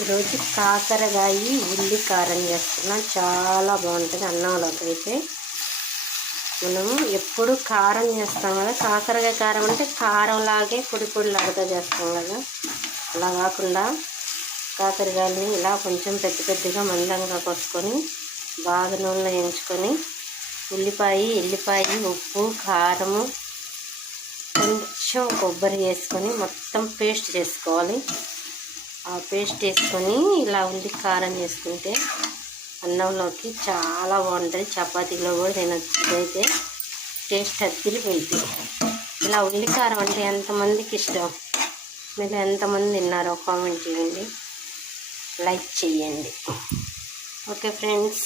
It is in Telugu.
ఈరోజు కాకరకాయ ఉల్లి కారం చేస్తున్నా. చాలా బాగుంటుంది అన్నంలోకి అయితే. మనం ఎప్పుడు కారం చేస్తాం కదా, కాకరకాయ కారం అంటే కారంలాగే పొడి పొడిలాడుతూ చేస్తాం కదా, అలా కాకుండా కాకరకాయలని ఇలా కొంచెం పెద్ద పెద్దగా మందంగా కోసుకొని బాగా నూనెలో వేయించుకొని ఎల్లిపాయ ఉప్పు కారము కొంచెం కొబ్బరి వేసుకొని మొత్తం పేస్ట్ చేసుకోవాలి. ఆ పేస్ట్ వేసుకొని ఇలా ఉల్లి కారం చేసుకుంటే అన్నంలోకి చాలా బాగుంటుంది. చపాతీలో కూడా తినచ్చు. ఇదైతే టేస్ట్ అదిరిపోయింది. ఇలా ఉల్లి కారం అంటే ఎంతమందికి ఇష్టం? మీరు ఎంతమంది తిన్నారో కామెంట్ చేయండి, లైక్ చేయండి. Okay friends.